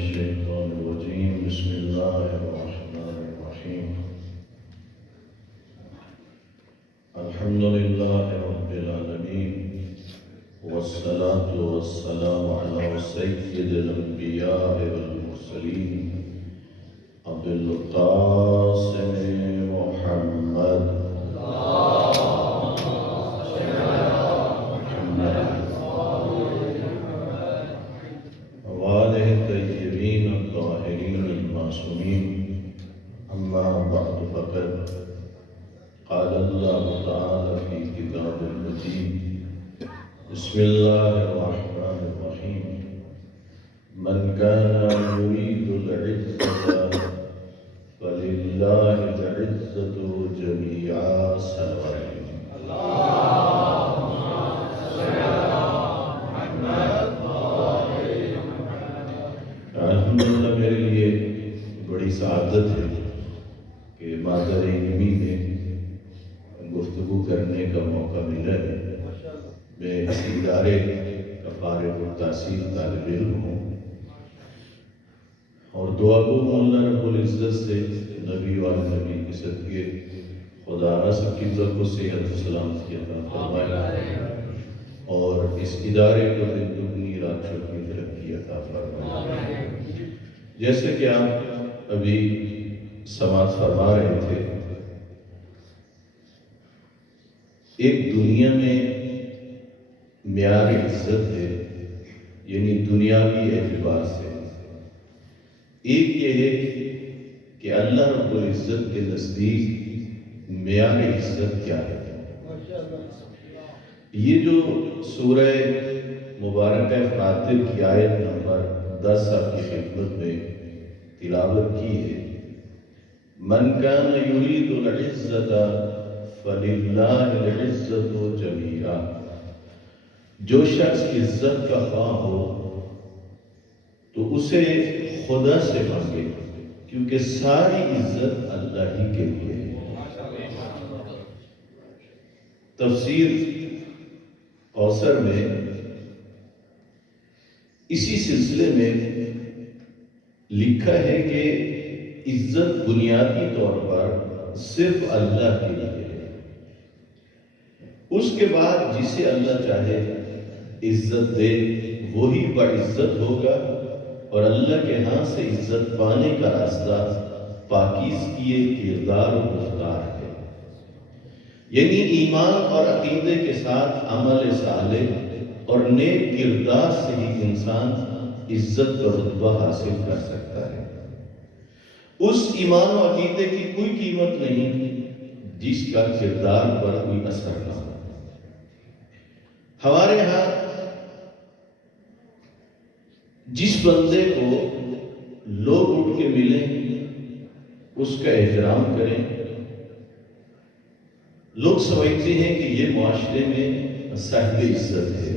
الشيطان الرجيم بسم الله الرحمن الرحيم الحمد لله رب العالمين والصلاة والسلام على سيد الأنبياء والمرسلين أبي القاسم محمد وآله الطيبين الطاهرين المعصومين أما بعد فقد قال الله تعالى في كتاب المجيد بسم الله الرحمن الرحيم من كان يريد العزة فلله العزة جميعا سواء الحمدللہ میرے لیے بڑی سعادت ہے کہ مادر علمی میں گفتگو کرنے کا موقع ملا ہے۔ میں اس ادارے کا فارغ التحصیل طالب علم ہوں اور دعا گو اللہ رب العزت سے نبی والے نبی کے صدقے خدا سب کی عزت کو صحت و سلامتی عطا فرمائے اور اس ادارے کو دگنی رات چوگنی ترقی عطا فرمائے۔ جیسے کہ آپ ابھی سماعت فرما رہے تھے، ایک دنیا میں معیار عزت ہے، یعنی دنیاوی اعتبار سے۔ ایک یہ ہے کہ اللہ رب العزت کے نزدیک معیار عزت کیا ہے۔ یہ جو سورہ مبارکہ فاتر کی آیت نمبر 10 آپ کی خدمت میں تلاوت کی ہے، من کان یرید العزت فللہ العزت جمیعا، جو شخص عزت کا خواہ ہو تو اسے خدا سے مانگے، کیونکہ ساری عزت اللہ ہی کے لیے ہے۔ تفسیر کوثر میں اسی سلسلے میں لکھا ہے کہ عزت بنیادی طور پر صرف اللہ کے لیے ہے، اس کے بعد جسے اللہ چاہے عزت دے وہی باعزت ہوگا، اور اللہ کے ہاں سے عزت پانے کا راستہ پاکیزگی کردار و گفتار ہے، یعنی ایمان اور عقیدے کے ساتھ عمل صالح اور نیک کردار سے ہی انسان عزت کا رتبہ حاصل کر سکتا ہے۔ اس ایمان و عقیدے کی کوئی قیمت نہیں جس کا کردار پر کوئی اثر نہ ہو۔ ہمارے ہاں جس بندے کو لوگ اٹھ کے ملیں اس کا احترام کریں، لوگ سمجھتے ہیں کہ یہ معاشرے میں صاحب عزت ہے،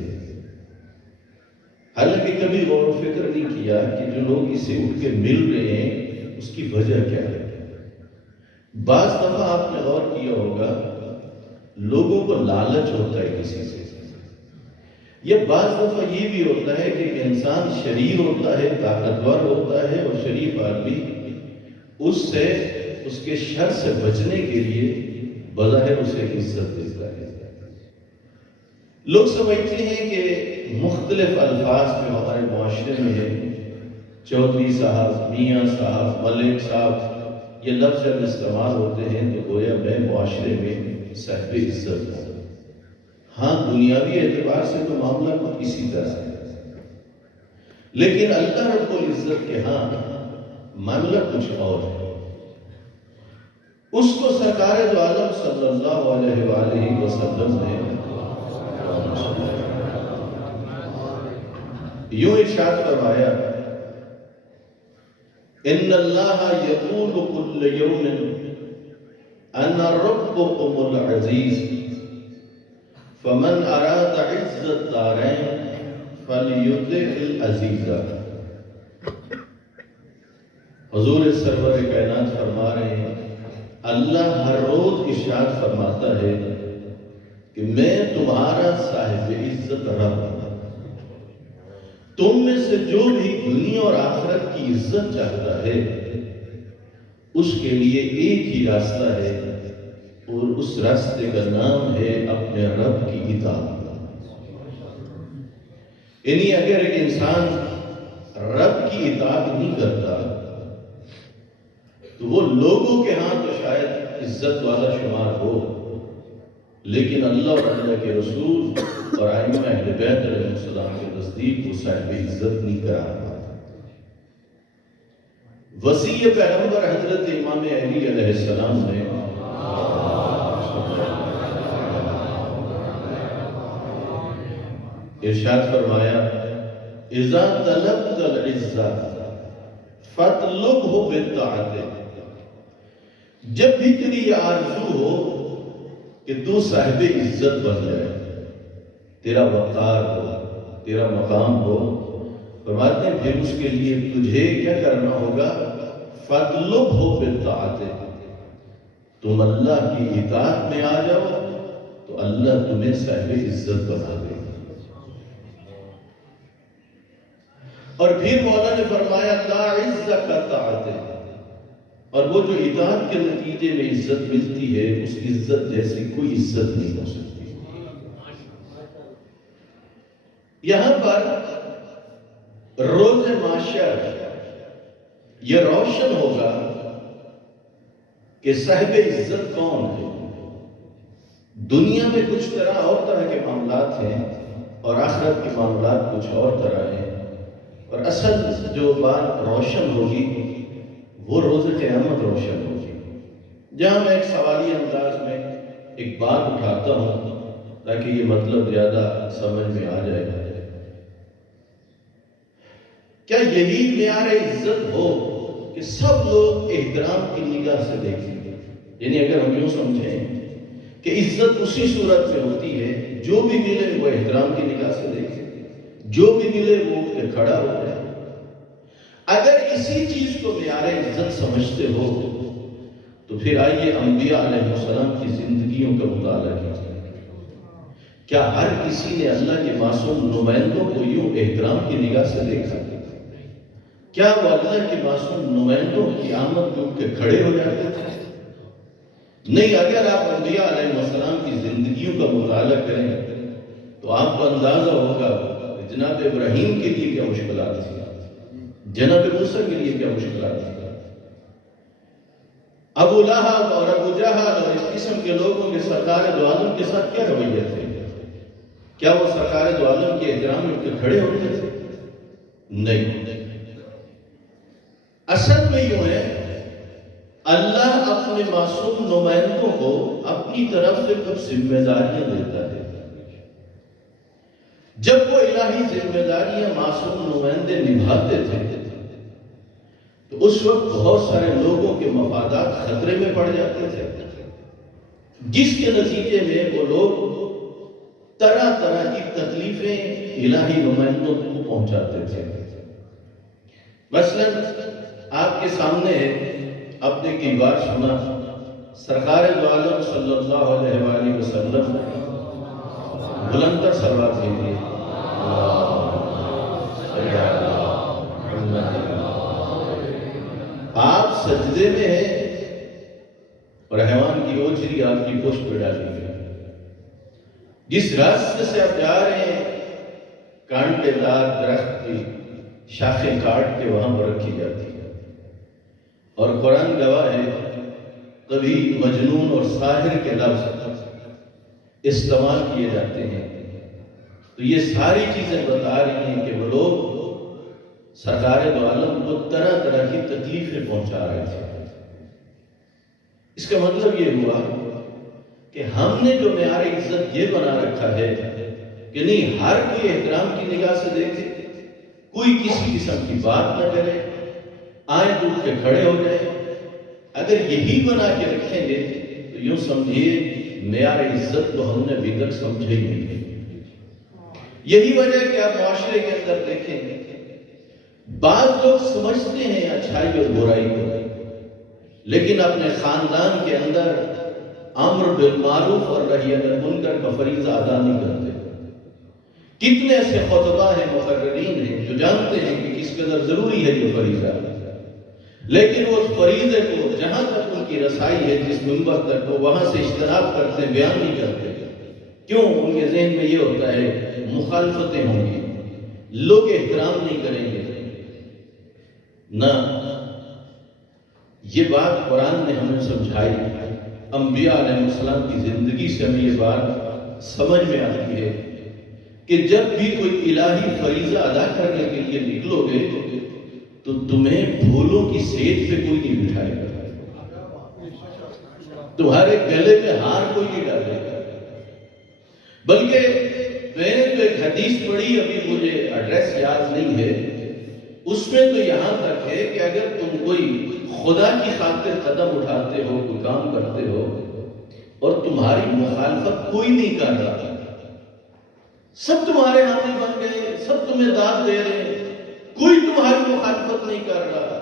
حالانکہ کبھی غور و فکر نہیں کیا کہ جو لوگ اسے اٹھ کے مل رہے ہیں اس کی وجہ کیا ہے۔ بعض دفعہ آپ نے غور کیا ہوگا لوگوں کو لالچ ہوتا ہے کسی سے، یا بعض دفعہ یہ بھی ہوتا ہے کہ انسان شریر ہوتا ہے، طاقتور ہوتا ہے، اور شریف آدمی اس سے اس کے شر سے بچنے کے لیے بظاہر اسے عزت دیتا ہے۔ لوگ سمجھتے ہیں کہ مختلف الفاظ میں ہمارے معاشرے میں ہے، چودھری صاحب، میاں صاحب، ملک صاحب، یہ لفظ جب استعمال ہوتے ہیں تو گویا میں معاشرے میں صاحب عزت ہوں۔ ہاں دنیاوی اعتبار سے تو معاملہ کچھ اسی طرح ہے، لیکن اللہ رب العزت کے ہاں معاملہ کچھ اور ہے۔ اس کو سرکار دو عالم صلی اللہ علیہ وآلہ وسلم نے یوں ارشاد فرمایا، ان اللہ یقول کل یوم انا ربکم العزیز فمن اراد عز الدارین فلیطع العزیز۔ حضور سرور کائنات فرما رہے ہیں، اللہ ہر روز ارشاد فرماتا ہے کہ میں تمہارا صاحب عزت رب ہوں، تم میں سے جو بھی دنیا اور آخرت کی عزت چاہتا ہے اس کے لیے ایک ہی راستہ ہے، اور اس راستے کا نام ہے اپنے رب کی اطاعت۔ یعنی اگر ایک انسان رب کی اطاعت نہیں کرتا تو وہ لوگوں کے ہاں تو شاید عزت والا شمار ہو، لیکن اللہ اور اللہ کے رسول اور ائمہ اہل بیت علیہ السلام کے نزدیک وہ صاحب عزت نہیں قرار پاتا۔ وصی پیغمبر حضرت امام علی علیہ السلام نے ارشاد فرمایا، اذا طلبت العزت فاطلبه بالطاعت، جب بھی تیری یہ آرزو ہو کہ تو صاحب عزت بن جائے، تیرا وقار ہو، تیرا مقام ہو، فرماتے ہیں پھر اس کے لیے تجھے کیا کرنا ہوگا؟ فاطلبه بالطاعت، تم اللہ کی اطاعت میں آ جاؤ تو اللہ تمہیں صاحب عزت بنا دے گا۔ اور پھر مولا نے فرمایا لا عزت کا طاعت، اور وہ جو اطاعت کے نتیجے میں عزت ملتی ہے اس عزت جیسی کوئی عزت نہیں ہو سکتی۔ یہاں پر روز محشر یہ روشن ہوگا کہ صاحب عزت کون ہے۔ دنیا میں کچھ طرح کے معاملات ہیں اور آخرت کے معاملات کچھ اور طرح ہیں، اور اصل جو بات روشن ہوگی وہ روز قیامت روشن ہوگی۔ جہاں میں ایک سوالی انداز میں ایک بات اٹھاتا ہوں تاکہ یہ مطلب زیادہ سمجھ میں آ جائے گا، کیا یہی معیار عزت ہو کہ سب لوگ احترام کی نگاہ سے دیکھیں گے؟ یعنی اگر ہم یوں سمجھیں کہ عزت اسی صورت میں ہوتی ہے جو بھی ملے وہ احترام کی نگاہ سے دیکھے، جو بھی ملے وہ اٹھ کے کھڑا ہو جائے۔ اگر اسی چیز کو معیار عزت سمجھتے ہو تو پھر آئیے انبیاء علیہ السلام کی زندگیوں کا مطالعہ کیجیے۔ کیا ہر کسی نے اللہ کے معصوم نمائندوں کو یوں احترام کی نگاہ سے دیکھا؟ کیا وہ اللہ کے معصوم نمائندوں کی آمد میں اٹھ کے کھڑے ہو جاتے تھے؟ نہیں۔ اگر آپ انبیاء علیہ السلام کی زندگیوں کا مطالعہ کریں تو آپ کو اندازہ ہوگا جناب ابراہیم کے لیے کیا مشکلات تھی، جناب موسیٰ کے لیے کیا مشکلات تھی، ابو لہب اور ابو جہل اور اس قسم کے لوگوں کے سرکار دو عالم کے ساتھ کیا رویہ تھے۔ کیا وہ سرکار دو عالم کے احترام میں کھڑے ہوتے تھے؟ نہیں۔ اصل میں یوں ہے، اللہ اپنے معصوم نمائندوں کو اپنی طرف سے کچھ ذمہ داریاں دیتا ہے۔ جب وہ الہی ذمہ داریاں معصوم نمائندے نبھاتے تھے تو اس وقت بہت سارے لوگوں کے مفادات خطرے میں پڑ جاتے تھے، جس کے نتیجے میں وہ لوگ طرح طرح کی تکلیفیں الہی نمائندوں کو پہنچاتے تھے۔ مثلا آپ کے سامنے آپ نے کئی بار سنا سرکار دو عالم صلی اللہ علیہ وآلہ وسلم بلندر سلوات بھیجیے، آپ سجدے میں ہیں اور حیوان کی اوجری آپ کی پشت پہ ڈالی گئی، جس راستے سے آپ جا رہے ہیں کانٹے دار درخت کی شاخیں کاٹ کے وہاں پر رکھی جاتی ہے، اور قرآن گواہ ہے کبھی مجنون اور ساحر کے لفظ استعمال کیے جاتے ہیں۔ تو یہ ساری چیزیں بتا رہی ہیں کہ وہ لوگ سرکار دو عالم کو طرح طرح کی تکلیفیں پہنچا رہے تھے۔ اس کا مطلب یہ ہوا کہ ہم نے جو معیار عزت یہ بنا رکھا ہے کہ نہیں، ہر کوئی احترام کی نگاہ سے دیکھے، کوئی کسی قسم کی بات نہ کرے، آئیں تو اٹھ کے کھڑے ہو جائیں۔ اگر یہی بنا کے رکھیں گے تو یوں سمجھیے معیار عزت کو ہم نے ابھی تک سمجھے ہی نہیں۔ یہی وجہ ہے کہ آپ معاشرے کے اندر دیکھیں گے بعض لوگ سمجھتے ہیں اچھائی اور برائی کو، لیکن اپنے خاندان کے اندر امر بالمعروف اور نہی عن المنکر کا فریضہ ادا نہیں کرتے۔ کتنے ایسے خطبہ ہیں، مقررین ہیں جو جانتے ہیں کہ کس قدر ضروری ہے یہ فریضہ، لیکن وہ فریضے کو جہاں تک ان کی رسائی ہے جس منبر تک، وہ وہاں سے اجتناب کرتے ہیں، بیان نہیں کرتے۔ کیوں؟ ان کے ذہن میں یہ ہوتا ہے مخالفتیں ہوں گی، لوگ احترام نہیں کریں گے۔ نہ، یہ بات قرآن نے ہمیں سمجھائی، انبیاء علیہ السلام کی زندگی سے ہمیں یہ بات سمجھ میں آتی ہے کہ جب بھی کوئی الہی فریضہ ادا کرنے کے لیے نکلو گے تو تمہیں پھولوں کی سیج پہ کوئی نہیں بٹھائے گا، تمہارے گلے میں ہار کوئی نہیں ڈالے گا، بلکہ میں نے تو ایک حدیث پڑھی، ابھی مجھے ایڈریس یاد نہیں ہے، اس میں تو یہاں تک ہے کہ اگر تم کوئی خدا کی خاطر قدم اٹھاتے ہو، کوئی کام کرتے ہو اور تمہاری مخالفت کوئی نہیں کر رہا، سب تمہارے حامی بن گئے، سب تمہیں داد دے رہے ہیں، کوئی تمہاری مخالفت نہیں کر رہا،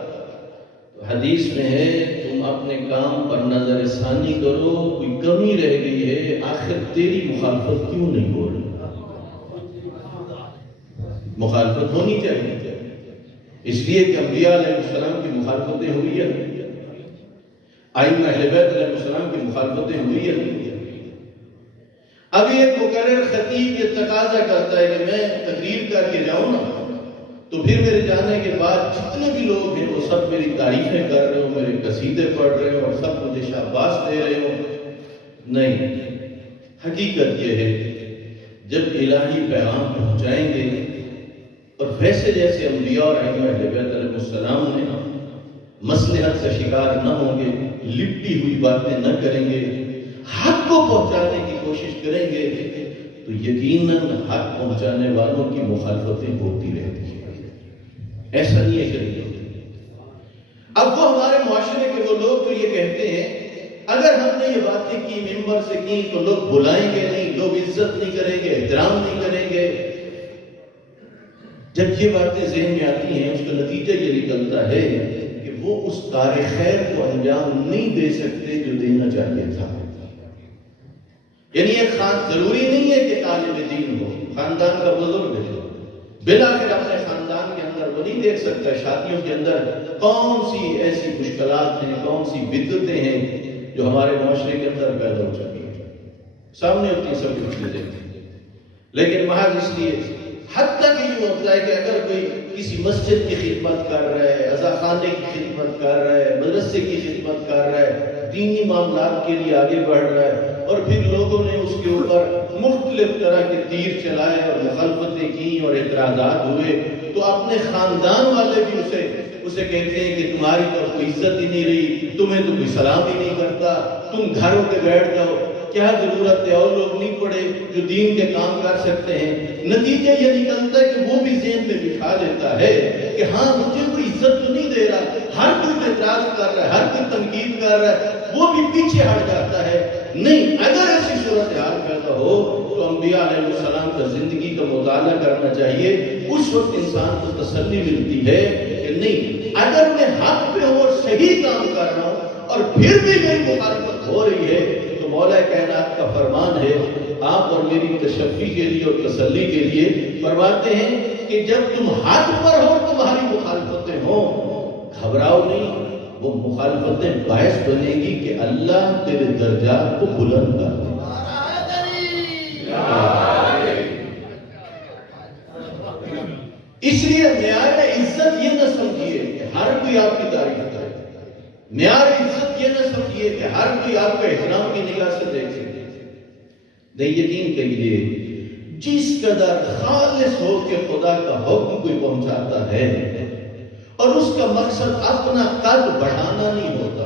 تو حدیث میں ہے تم اپنے کام پر نظر ثانی کرو، کوئی کمی رہ گئی ہے، آخر تیری مخالفت کیوں نہیں ہو رہی؟ مخالفت ہونی چاہیے، اس لیے کہ انبیاء علیہ السلام کی مخالفتیں ہوئی ہیں، ائمہ اہل بیت علیہ السلام کی مخالفتیں ہوئی ہیں۔ ابھی ایک مقرر خطیب یہ تقاضا کرتا ہے کہ میں تقریر کر کے جاؤں نا، تو پھر میرے جانے کے بعد جتنے بھی لوگ ہیں وہ سب میری تعریفیں کر رہے ہوں، میرے قصیدے پڑھ رہے ہوں اور سب مجھے شاباش دے رہے ہوں۔ نہیں، حقیقت یہ ہے جب الہی پیغام پہنچائیں گے اور ویسے جیسے انبیاء اور ائمہ اہل بیت علیہ السلام نے مصلحت کا شکار نہ ہوں گے، لپٹی ہوئی باتیں نہ کریں گے، حق کو پہنچانے کی کوشش کریں گے، تو یقیناً حق پہنچانے والوں کی مخالفتیں ہوتی رہتی ہیں، ایسا نہیں ہے کہ اب وہ ہمارے معاشرے کے وہ لوگ جو یہ کہتے ہیں اگر ہم نے یہ باتیں کی، ممبر سے کی، تو لوگ بلائیں گے نہیں، لوگ عزت نہیں کریں گے، احترام نہیں کریں گے۔ جب یہ باتیں ذہن میں آتی ہیں، اس کا نتیجہ یہ نکلتا ہے کہ وہ اس کار خیر کو انجام نہیں دے سکتے جو دینا چاہیے تھا۔ یعنی ایک ضروری نہیں ہے کہ طالب دین ہو، خاندان کا بزرگ ہے، بلاخر اپنے خاندان کے اندر وہ نہیں دیکھ سکتا شادیوں کے اندر کون سی ایسی مشکلات ہیں، کون سی بدعتیں ہیں جو ہمارے معاشرے کے اندر پیدا ہو چکی ہیں، سامنے ہوتی سب کچھ چیزیں، لیکن محض اس لیے حتیٰ کہ یہ ہوتا ہے کہ اگر کوئی کسی مسجد کی خدمت کر رہا ہے، عزا خانے کی خدمت کر رہا ہے، مدرسے کی خدمت کر رہا ہے، دینی معاملات کے لیے آگے بڑھ رہا ہے، اور پھر لوگوں نے اس کے اوپر مختلف طرح کے تیر چلائے اور مخالفتیں کی اور اعتراضات ہوئے، تو اپنے خاندان والے بھی اسے کہتے ہیں کہ تمہاری تو کوئی عزت ہی نہیں رہی، تمہیں تو کوئی سلام ہی نہیں کرتا، تم گھروں پہ بیٹھ جاؤ، کیا ضرورت ہے، اور لوگ نہیں پڑے جو دین کے کام کر سکتے ہیں۔ نتیجہ یہ نکلتا ہے کہ وہ بھی ذہن میں بٹھا لیتا ہے کہ ہاں مجھے کوئی عزت تو نہیں دے رہا، ہر کوئی اعتراض کر رہا ہے، ہر کوئی تنقید کر رہا ہے، وہ بھی پیچھے ہٹ جاتا ہے۔ نہیں، اگر ایسی صورتحال پیدا ہو تو انبیاء علیہ السلام کا زندگی کا مطالعہ کرنا چاہیے، اس وقت انسان کو تسلی ملتی ہے کہ نہیں، اگر میں حق پہ ہوں اور صحیح کام کر رہا ہوں اور پھر بھی میری مخالفت ہو رہی ہے، تو مولا کائنات کا فرمان ہے، آپ اور میری تشفی کے لیے اور تسلی کے لیے فرماتے ہیں کہ جب تم حق پر ہو تمہاری مخالفتیں ہوں، گھبراؤ نہیں، وہ مخالفتیں باعث بنے گی کہ اللہ تیرے درجات کو بلند کر دے۔ اس لیے معیار عزت یہ نہ سمجھیے کہ ہر کوئی آپ کی تعریف کرے، معیار عزت یہ نہ سمجھیے کہ ہر کوئی آپ کا احترام کی نگاہ سے دیکھ سکے۔ نہیں، یقین کریے جس قدر خالص ہو کے خدا کا حکم کوئی پہنچاتا ہے اور اس کا مقصد اپنا قد بڑھانا نہیں ہوتا،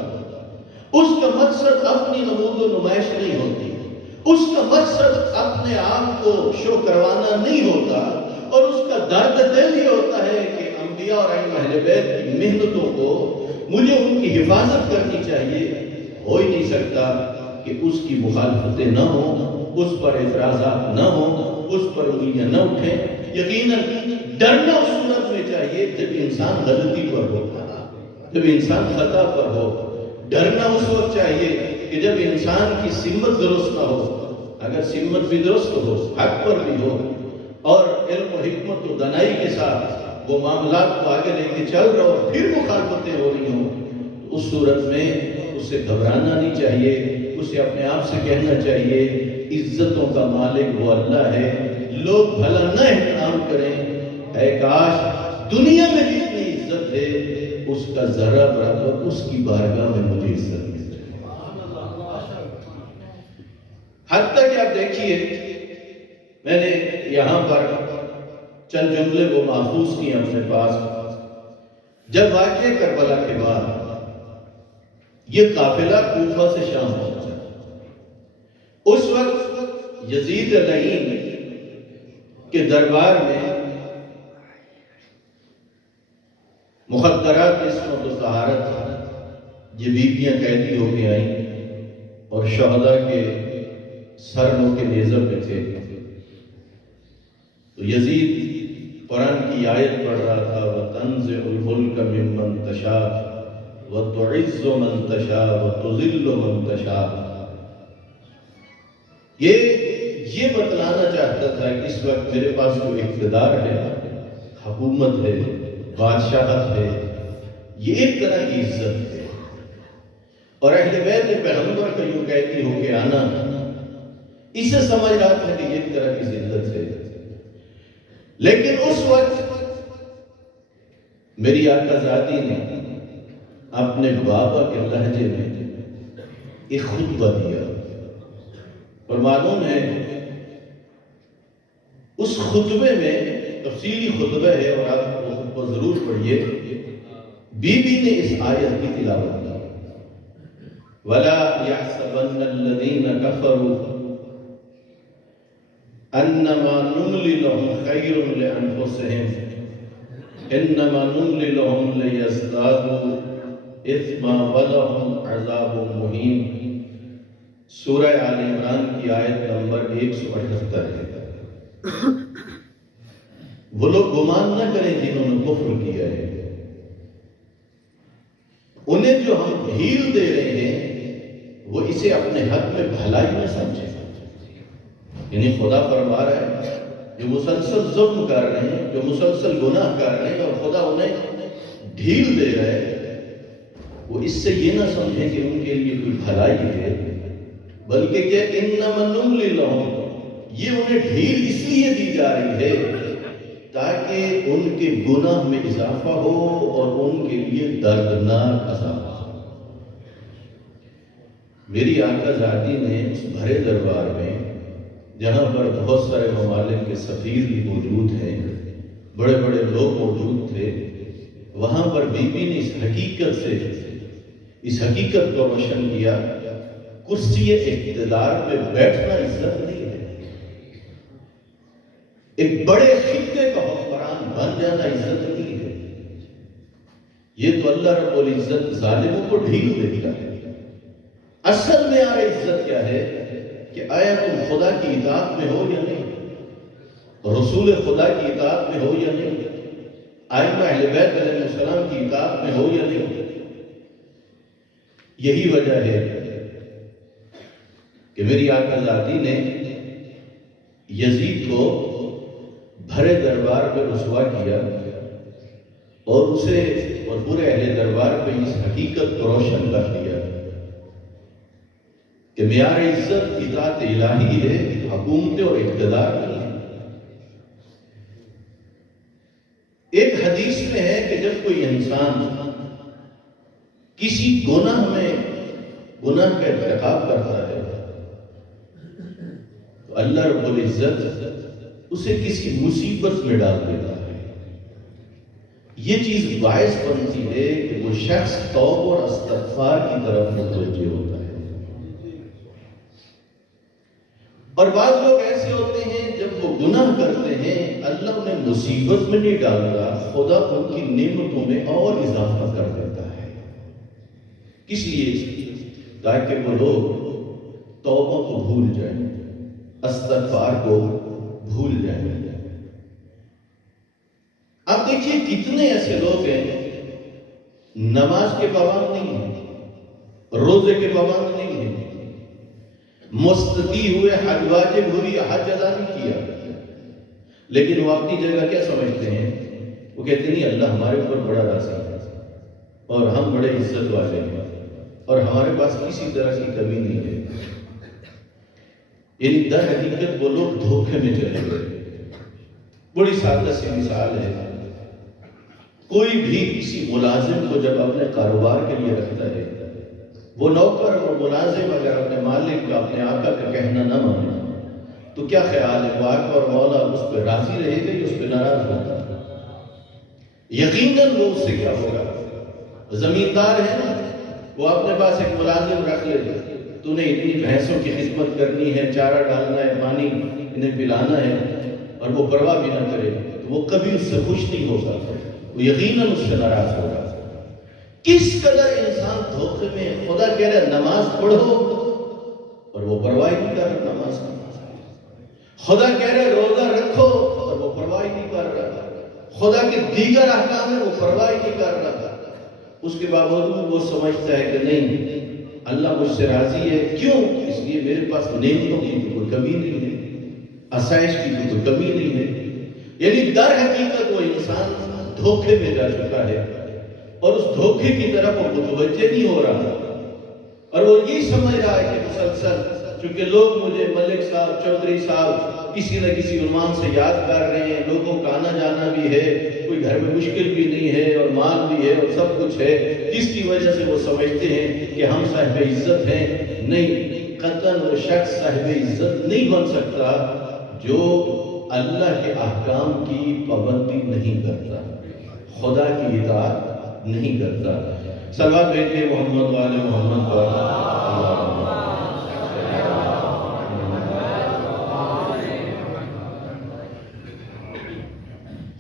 اس کا مقصد اپنی نمود و نمائش نہیں ہوتی، اس کا مقصد اپنے آپ کو شو کروانا نہیں ہوتا، اور اس کا درد دل یہ ہوتا ہے کہ انبیاء اور ائمہ اہل بیت کی محنتوں کو مجھے ان کی حفاظت کرنی چاہیے، ہو ہی نہیں سکتا کہ اس کی مخالفتیں نہ ہوں، اس پر اعتراضات نہ ہوں، اس پر انگلیاں نہ اٹھیں۔ یقیناً ڈرنا اس صورت میں چاہیے جب انسان غلطی پر ہو، جب انسان خطا پر ہو، ڈرنا اس وقت چاہیے کہ جب انسان کی سمت درست نہ ہو۔ اگر سمت بھی درست ہو، حق پر بھی ہو، اور حکمت و دنائی کے ساتھ وہ معاملات کو آگے لے کے چل رہا اور پھر مخالفتیں ہو رہی ہوں، اس صورت میں اسے گھبرانا نہیں چاہیے، اسے اپنے آپ سے کہنا چاہیے عزتوں کا مالک وہ اللہ ہے، لوگ بھلا نہ احترام کریں، اے کاش دنیا میں جتنی عزت ہے اس کا ذرہ برابر اس کی بارگاہ میں مجھے عزت مل جائے۔ حتیٰ کہ آپ دیکھیے، میں نے یہاں پر چند جملے وہ محفوظ کیے اپنے پاس۔ جب واقعہ کربلا کے بعد یہ قافلہ کوفہ سے شام پہنچا، اس وقت یزید اللعین کے دربار میں مخدرات عصمت و طہارت یہ بیویاں قیدی ہو کے آئیں اور شہداء کے سر نو کے نیزہ پہ تھے۔ تو یزید قرآن کی آیت پڑھ رہا تھا، وَتَنزِعُ الْمُلْكَ مِمَّن تَشَاءُ وَتُعِزُّ مَن تَشَاءُ وَتُذِلُّ مَن تَشَاءُ۔ یہ بتلانا چاہتا تھا کہ اس وقت میرے پاس جو اقتدار ہے، حکومت ہے، بادشاہت ہے، یہ ایک طرح کی عزت ہے، اور اہل بیت پیغمبر کا یوں قیدی ہو کے آنا اسے سمجھ رہا تھا کہ یہ ایک طرح کی ذلت ہے۔ لیکن اس وقت میری آقا ذاتی نے اپنے بابا کے لہجے میں ایک خطبہ دیا، اور معلوم ہے اس خطبے میں تفصیلی خطبہ ہے اور آپ وہ خطبہ ضرور پڑھیے۔ بی بی نے اس آیت کی تلاوت کی، وَلَا يَحْسَبَنَّ الَّذِينَ كَفَرُوا أَنَّمَا نُمْلِي لَهُمْ خَيْرٌ لِأَنفُسِهِمْ إِنَّمَا نُمْلِي لَهُمْ لِيَزْدَادُوا إِثْمًا وَلَهُمْ عَذَابٌ مُهِينٌ۔ سورہ آل عمران کی آیت نمبر 178 ہے۔ وہ لوگ گمان نہ کریں جنہوں نے کفر کیا ہے، انہیں جو ہم ڈھیل دے رہے ہیں وہ اسے اپنے حق میں بھلائی نہ سمجھیں۔ یعنی خدا فرما رہا ہے جو مسلسل ظلم کر رہے ہیں، جو مسلسل گناہ کر رہے ہیں اور خدا انہیں ڈھیل دے رہا ہے، وہ اس سے یہ نہ سمجھیں کہ ان کے لیے کوئی بھلائی ہے، بلکہ کہ انما نملی لہم، یہ انہیں ڈھیل اس لیے دی جا رہی ہے تاکہ ان کے گناہ میں اضافہ ہو اور ان کے لیے دردناک عذاب ہو۔ میری آقا ذاتی نے اس بھرے دربار میں، جہاں پر بہت سارے ممالک کے سفیر بھی موجود ہیں، بڑے بڑے لوگ موجود تھے، وہاں پر بی بی نے اس حقیقت کو روشن کیا، کرسی اقتدار پہ بیٹھنا عزت نہیں ہے، ایک بڑے خطے کا حکمران بن جانا عزت نہیں ہے۔ یہ تو اللہ رب العزت ظالموں کو ڈھیل دیتا ہے۔ اصل میں آئے عزت کیا ہے کہ آیا تم خدا کی اطاعت میں ہو یا نہیں، رسول خدا کی اطاعت میں ہو یا نہیں، ائمہ اہل بیت علیہ السلام کی اطاعت میں ہو یا نہیں۔ یہی وجہ ہے کہ میری آقا ذاتی نے یزید کو بھرے دربار پہ رسوا کیا اور اسے اور پورے اہل دربار پہ اس حقیقت کو روشن کر دیا کہ معیار عزت اطاعت الہی ہے، حکومت اور اقتدار نہیں ہے۔ ایک حدیث میں ہے کہ جب کوئی انسان کسی گناہ کا ارتکاب کرتا ہے تو اللہ رب العزت اسے کسی مصیبت میں ڈال دیتا ہے۔ یہ چیز باعث بنتی ہے کہ وہ شخص توبہ اور استغفار کی طرف متوجہ ہوتا ہے۔ اور بعض لوگ ایسے ہوتے ہیں جب وہ گناہ کرتے ہیں اللہ انہیں مصیبت میں نہیں ڈالتا، خدا ان کی نعمتوں میں اور اضافہ کر دیتا ہے۔ کس لیے؟ تاکہ وہ لوگ توبہ کو بھول جائیں، استغفار کو بھول جائیں۔ اب دیکھیے کتنے ایسے لوگ ہیں نماز کے پابند نہیں ہیں، روزے کے پابند نہیں ہیں، مستطیع ہوئے حج واجب ہوئی حج ادا نہیں کیا، لیکن وہ اپنی جگہ کیا سمجھتے ہیں؟ وہ کہتے نہیں اللہ ہمارے اوپر بڑا راضی ہے اور ہم بڑے عزت والے ہیں اور ہمارے پاس کسی طرح کی کمی نہیں ہے۔ یعنی در حقیقت وہ لوگ دھوکے میں چلے گئے۔ بڑی سادہ سی مثال ہے، کوئی بھی کسی ملازم کو جب اپنے کاروبار کے لیے رکھتا ہے، وہ نوکر اور ملازم اگر اپنے مالک کا اپنے آقا کا کہنا نہ مانے تو کیا خیال ہے وہ آقا اور مولا اس پہ راضی رہے گا یا اس پہ ناراض ہوگا؟ یقیناً وہ اس سے کیا ہوگا؟ زمیندار ہے نا، وہ اپنے پاس ایک ملازم رکھ لے، تو نے اتنی بھینسوں کی خدمت کرنی ہے، چارہ ڈالنا ہے، پانی انہیں پلانا ہے، اور وہ پرواہ بھی نہ کرے تو وہ کبھی اس سے خوش نہیں ہوگا، وہ یقیناً اس سے ناراض ہوگا۔ کس قدر انسان دھوکے میں ہے۔ خدا کہہ رہا ہے نماز پڑھو اور وہ پرواہ نہیں کر رہا نماز کی۔ خدا کہہ رہا ہے روزہ رکھو اور وہ پرواہ نہیں کر رہا۔ خدا کے دیگر احکام ہے وہ پرواہ نہیں کر رہا۔ اس کے باوجود وہ سمجھتا ہے کہ نہیں اللہ مجھ سے راضی ہے، کیوں؟ اس لیے میرے پاس نعمتوں کی کوئی کمی نہیں ہے، آسائش کی کوئی کمی نہیں ہے۔ یعنی در حقیقت وہ انسان دھوکے میں جا چکا ہے اور اس دھوکے کی طرف وہ متوجہ نہیں ہو رہا، اور وہ یہ سمجھ رہا ہے کہ مسلسل چونکہ لوگ مجھے ملک صاحب، چودھری صاحب کسی نہ کسی عنوان سے یاد کر رہے ہیں، لوگوں کا آنا جانا بھی ہے، کوئی گھر میں مشکل بھی نہیں ہے اور مال بھی ہے اور سب کچھ ہے، جس کی وجہ سے وہ سمجھتے ہیں کہ ہم صاحب عزت ہیں۔ نہیں، قطعاً وہ شخص صاحب عزت نہیں بن سکتا جو اللہ کے احکام کی پابندی نہیں کرتا، خدا کی اطاعت نہیں کرتا۔ صلوات بھیجئے محمد والے محمد پر۔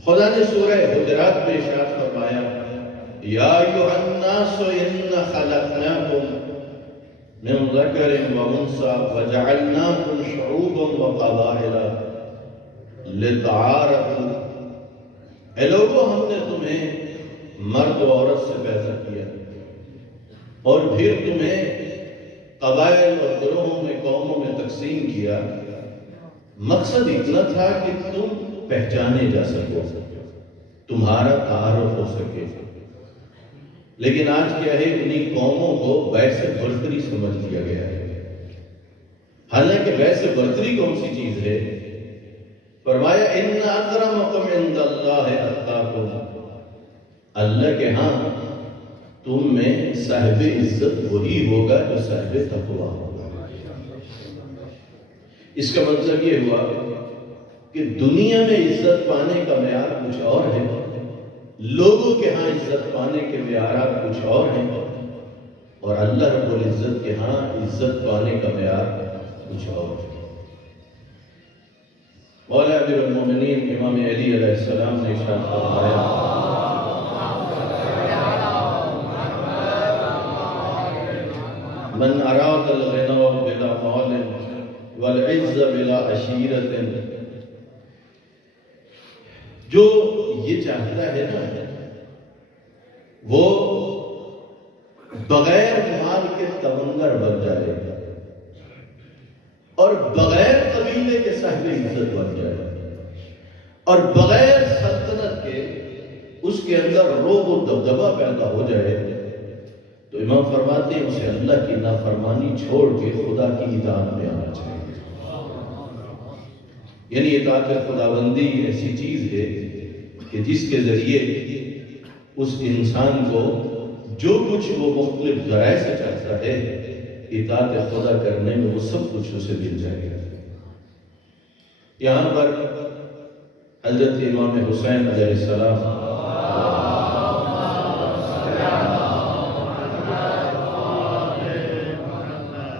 خدا نے سورہ حجرات میں ارشاد فرمایا یا ایھا الناس انا خلقناکم من ذکر و انثی وجعلناکم شعوبا وقبائل لتعارفوا۔ اے لوگوں، ہم نے تمہیں مرد و عورت سے پیدا کیا اور پھر تمہیں قبائل اور گروہوں میں، قوموں میں تقسیم کیا۔ مقصد اتنا تھا کہ تم پہچانے جا سکو، تمہارا تعارف ہو سکے۔ لیکن آج کیا ہے، انہیں قوموں کو بیس برتری سمجھ لیا گیا ہے، حالانکہ بیس برتری کون سی چیز ہے؟ فرمایا ان اکرمکم عند اللہ اتقاکم، اللہ کے ہاں تم میں صاحب عزت وہی ہوگا جو صاحب تقوی ہوگا۔ اس کا مطلب یہ ہوا کہ دنیا میں عزت پانے کا معیار کچھ اور ہے، لوگوں کے ہاں عزت پانے کے معیارات کچھ اور ہیں، اور اللہ رب العزت کے ہاں عزت پانے کا معیار کچھ اور ہے۔ مولا امیر المومنین امام علی علیہ السلام نے ارشاد فرمایا من اراد الغنا بلا مال والعز بلا عشیرت، جو یہ چاہتا ہے نا وہ بغیر مال کے تمنگر بن جائے گا اور بغیر قبیلے کے صاحب عزت بن جائے گا اور بغیر سلطنت کے اس کے اندر روب و دبدبہ پیدا ہو جائے، تو امام فرماتے ہیں اسے اللہ کی نافرمانی چھوڑ کے خدا کی اطاعت میں آنا چاہیے۔ یعنی اطاعت خداوندی ایسی چیز ہے کہ جس کے ذریعے اس انسان کو جو کچھ وہ مختلف ذرائع سے چاہتا ہے، اطاعت خدا کرنے میں وہ سب کچھ اسے مل جائے گا۔ یہاں پر حضرت امام حسین علیہ السلام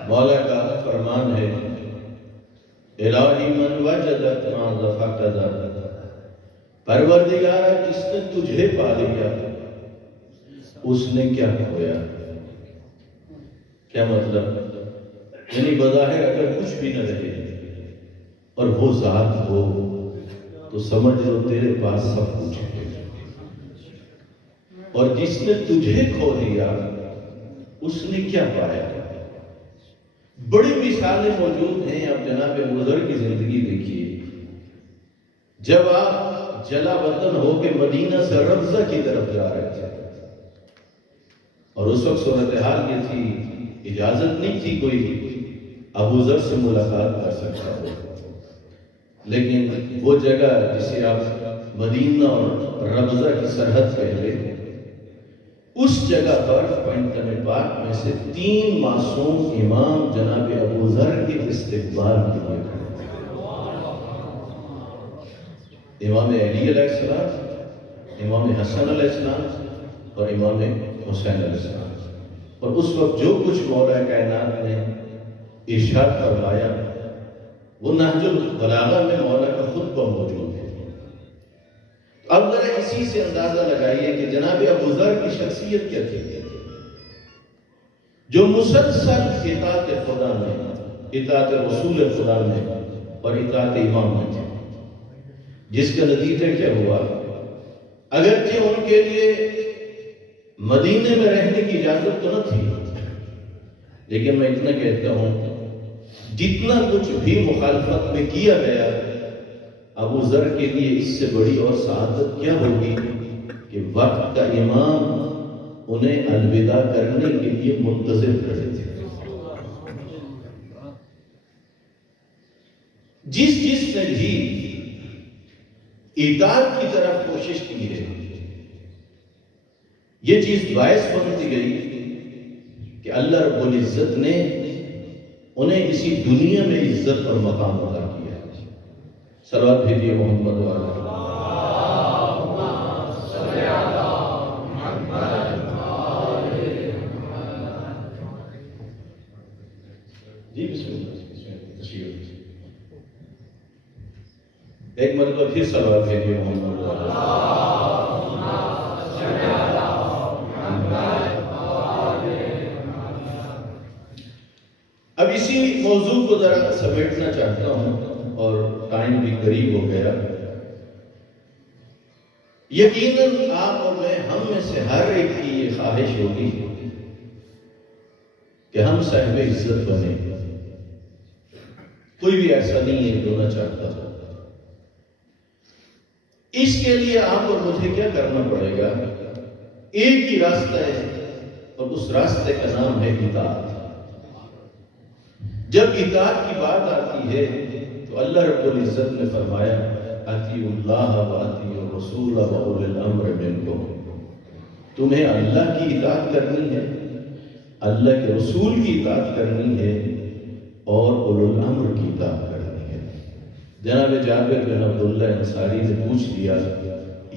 مولا کا فرمان ہے الہی من وجدت ما ظفقت، پروردگارہ جس نے تجھے پا لیا اس نے کیا کھویا۔ کیا مطلب؟ یعنی بظاہر اگر کچھ بھی نہ رہے اور وہ ذات ہو تو سمجھ لو تیرے پاس سب کچھ ہے، اور جس نے تجھے کھو دیا اس نے کیا پایا۔ بڑی مثالیں موجود ہیں، آپ جناب بزرگ کی زندگی دیکھیے، جب آپ جلا وطن ہو کے مدینہ سے ربضہ کی طرف جا رہے تھے، اور اس وقت صورتحال یہ تھی، اجازت نہیں تھی کوئی ابو ذر سے ملاقات کر سکتا ہو، لیکن وہ جگہ جسے آپ مدینہ اور ربضہ کی سرحد کہہ لیں، اس جگہ پر پنٹن پاک میں سے 3 معصوم امام جناب ابو ذر کے استقبال کے لیے کھڑے، امام علی علیہ السلام، امام حسن علیہ السلام اور امام حسین علیہ السلام۔ اور اس وقت جو کچھ مولا کائنات نے ارشاد فرمایا وہ نہج البلاغہ میں مولا کا خطبہ موجود ہے۔ اب ذرا اسی سے اندازہ لگائیے کہ جناب ابو ذر کی شخصیت کیا تھی، جو مسلسل اطاعت خدا میں، اطاعت رسول خدا میں اور اطاعت امام میں تھے، جس کا نتیجہ کیا ہوا؟ اگرچہ ان کے لیے مدینے میں رہنے کی اجازت تو نہ تھی، لیکن میں اتنا کہتا ہوں جتنا کچھ بھی مخالفت میں کیا گیا، ابو ذر کے لیے اس سے بڑی اور سعادت کیا ہوگی کہ وقت کا امام انہیں الوداع کرنے کے لیے منتظر کھڑے تھے۔ جس نے بھی اطاعت کی طرف کوشش کی ہے، یہ چیز باعث بنتی گئی کہ اللہ رب العزت نے انہیں اسی دنیا میں عزت اور مقام عطا کیا۔ صلوات بھیجیے محمد وعلی جی بسم اللہ، تشریف ایک مرتبہ پھر صلوات بھیجیے محمد وعلی۔ اب اسی موضوع کو ذرا سمیٹنا چاہتا ہوں اور ٹائم بھی قریب ہو گیا۔ یقیناً آپ اور میں، ہم میں سے ہر ایک کی یہ خواہش ہوگی کہ ہم صاحب عزت بنے، کوئی بھی ایسا نہیں ہے جو نہ چاہتا ہو۔ اس کے لیے آپ اور مجھے کیا کرنا پڑے گا؟ ایک ہی راستہ ہے اور اس راستے کا نام ہے اطاعت۔ جب اطاعت کی بات آتی ہے تو اللہ رب العزت نے فرمایا اطیعوا اللہ واطیعوا الرسول واولی الامر منکم، تمہیں اللہ کی اطاعت کرنی ہے، اللہ کے رسول کی اطاعت کرنی ہے اور اولو الامر کی اطاعت کرنی ہے۔ جناب جابر بن عبداللہ انصاری نے پوچھ لیا،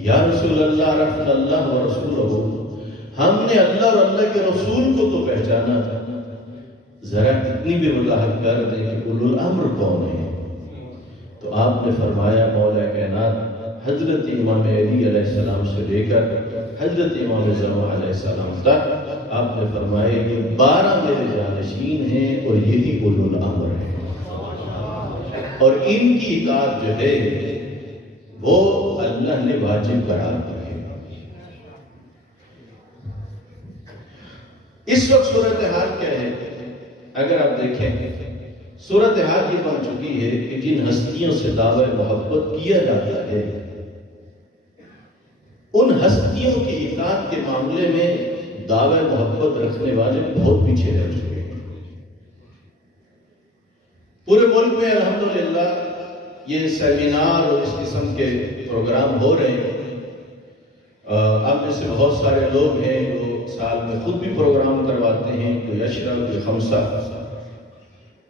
یا رسول اللہ عرفنا اللہ و رسولہ، ہم نے اللہ اور اللہ کے رسول کو تو پہچانا، ذرا اتنی بھی وضاحت کر دیں کہ اولو الامر کون ہے؟ تو آپ نے فرمایا مولا کائنات حضرت امام علی علیہ السلام سے لے کر حضرت امام زمان علیہ السلام تک آپ نے فرمایا کہ 12 میرے جانشین ہیں اور یہی اولو الامر ہیں، اور ان کی اطاعت جو ہے وہ اللہ نے واجب قرار دی ہے۔ اس وقت صورتحال کیا ہے؟ اگر آپ دیکھیں صورتحال یہ بن چکی ہے کہ جن ہستیوں سے دعوی محبت کیا جاتا ہے، ان ہستیوں کی اطاعت کے معاملے میں دعوی محبت رکھنے والے بہت پیچھے رہ چکے ہیں۔ پورے ملک میں الحمدللہ یہ سیمینار اور اس قسم کے پروگرام ہو رہے ہیں۔ آپ میں سے بہت سارے لوگ ہیں جو سال میں خود بھی پروگرام کرواتے ہیں، کوئی عشرہ کوئی خمسہ۔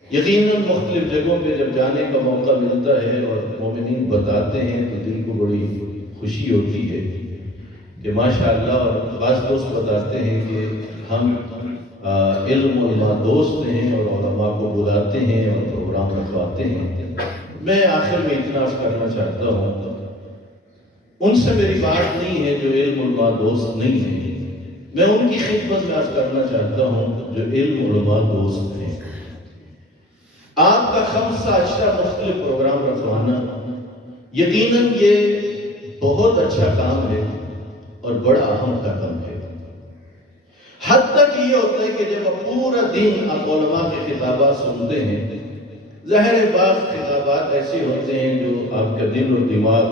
یقیناً مختلف جگہوں پہ جب جانے کا موقع ملتا ہے اور مومنین بتاتے ہیں تو دل کو بڑی خوشی ہوتی ہے کہ ماشاءاللہ، اور بعض دوست بتاتے ہیں کہ ہم علم علماء دوست ہیں اور علماء کو بلاتے ہیں اور پروگرام رکھواتے ہیں۔ میں آخر میں اتنا عرض کرنا چاہتا ہوں، ان سے میری بات نہیں ہے جو علم علماء دوست نہیں ہیں، میں ان کی خدمت میں عرض کرنا چاہتا ہوں جو علم علماء دوست ہیں۔ آپ کا خمسہ عشرہ مختلف پروگرام رکھوانا یقیناً یہ بہت اچھا کام ہے اور بڑا اہم قدم ہے۔ حد تک یہ ہوتا ہے کہ جب آپ پورا دن آپ علماء کے خطابات سنتے ہیں، ظاہر بعض خطابات ایسے ہوتے ہیں جو آپ کا دل اور دماغ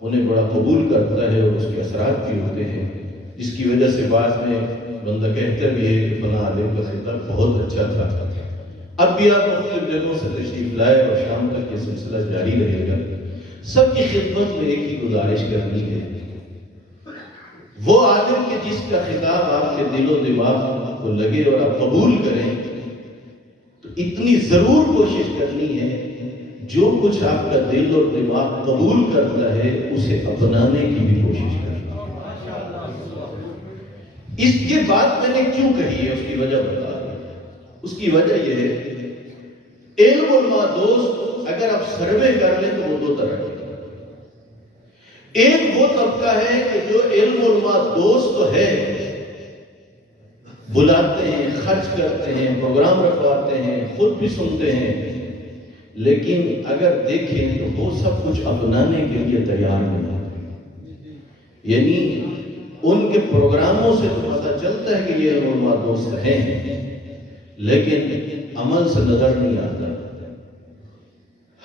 انہیں بڑا قبول کرتا ہے اور اس کے اثرات بھی ہوتے ہیں، جس کی وجہ سے بعد میں بندہ کہتا بھی ہے کہ فلاں عالم کا خطاب بہت اچھا تھا۔ اب بھی آپ مختلف جگہوں سے تشریف لائے اور شام تک یہ سلسلہ جاری رہے گا۔ سب کی خدمت میں ایک ہی گزارش کرنی ہے، وہ عالم کے جس کا خطاب آپ کے دل و دماغ کو لگے اور آپ قبول کریں، تو اتنی ضرور کوشش کرنی ہے جو کچھ آپ کا دل اور دماغ قبول کرتا ہے اسے اپنانے کی بھی کوشش کریں۔ اس کے بعد میں نے کیوں کہی ہے اس کی وجہ بتا دوں۔ اس کی وجہ یہ ہے، علم علماء دوست اگر آپ سروے کر لیں تو وہ دو طرح کے، ایک وہ طبقہ ہے کہ جو علم علماء دوست تو ہے، بلاتے ہیں، خرچ کرتے ہیں، پروگرام رکھواتے ہیں، خود بھی سنتے ہیں، لیکن اگر دیکھیں تو وہ سب کچھ اپنانے کے لیے تیار نہیں ہے۔ یعنی ان کے پروگراموں سے تو پتہ چلتا ہے کہ یہ علماء دوست ہیں، لیکن عمل سے نظر نہیں آتا۔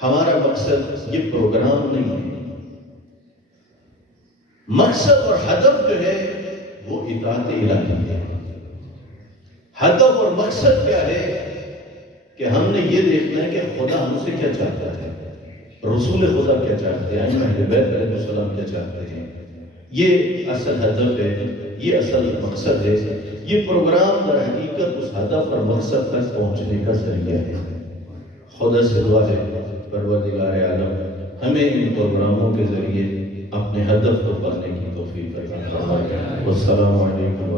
ہمارا مقصد یہ پروگرام نہیں ہے، مقصد اور ہدف جو ہے وہ اطاعت الہی ہے۔ ہدف اور مقصد کیا ہے کہ ہم نے یہ دیکھنا ہے کہ خدا ہم سے کیا چاہتا ہے، رسول خدا کیا چاہتے ہیں، اہل بیت علیہ السلام کیا چاہتے ہیں۔ یہ اصل ہدف ہے، یہ اصل مقصد ہے۔ یہ پروگرام در حقیقت اس ہدف اور مقصد تک پہنچنے کا ذریعہ ہے۔ خدا سے دعا ہے پروردگار عالم ہمیں ان پروگراموں کے ذریعے اپنے ہدف کو پانے کی توفیق عطا فرمائے۔ والسلام علیکم۔